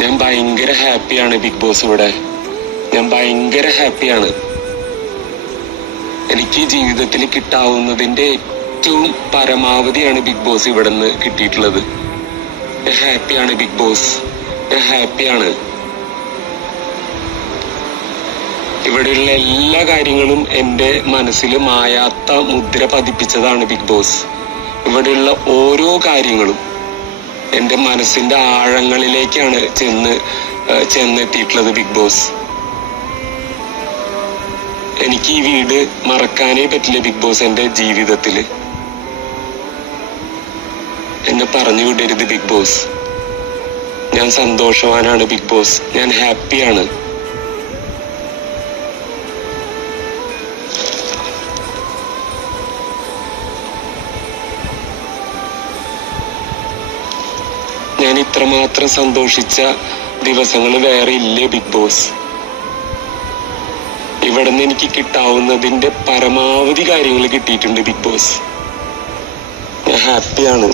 ഞാൻ ഭയങ്കര ഹാപ്പിയാണ് ബിഗ് ബോസ്. ഇവിടെ ഞാൻ ഭയങ്കര ഹാപ്പിയാണ്. എനിക്ക് ജീവിതത്തിൽ കിട്ടാവുന്നതിന്റെ ഏറ്റവും പരമാവധിയാണ് ബിഗ് ബോസ് ഇവിടെ നിന്ന് കിട്ടിയിട്ടുള്ളത്. ഞാൻ ഹാപ്പിയാണ് ബിഗ് ബോസ്, ഞാൻ ഹാപ്പിയാണ്. ഇവിടെയുള്ള എല്ലാ കാര്യങ്ങളും എൻ്റെ മനസ്സിൽ മായാത്ത മുദ്ര പതിപ്പിച്ചതാണ് ബിഗ് ബോസ്. ഇവിടെയുള്ള ഓരോ കാര്യങ്ങളും എൻ്റെ മനസ്സിന്റെ ആഴങ്ങളിലേക്കാണ് ചെന്നെത്തിയിട്ടുള്ളത് ബിഗ് ബോസ്. എനിക്ക് ഈ വീട് മറക്കാനേ പറ്റില്ല ബിഗ് ബോസ്. എൻ്റെ ജീവിതത്തില് എന്നെ പറഞ്ഞു വിടരുത് ബിഗ് ബോസ്. ഞാൻ സന്തോഷവാനാണ് ബിഗ് ബോസ്, ഞാൻ ഹാപ്പിയാണ്. ഞാൻ ഇത്രമാത്രം സന്തോഷിച്ച ദിവസങ്ങൾ വേറെ ഇല്ലേ ബിഗ് ബോസ്. ഇവിടെ നിന്ന് എനിക്ക് കിട്ടാവുന്നതിന്റെ പരമാവധി കാര്യങ്ങൾ കിട്ടിയിട്ടുണ്ട് ബിഗ് ബോസ്. ഞാൻ ഹാപ്പിയാണ്.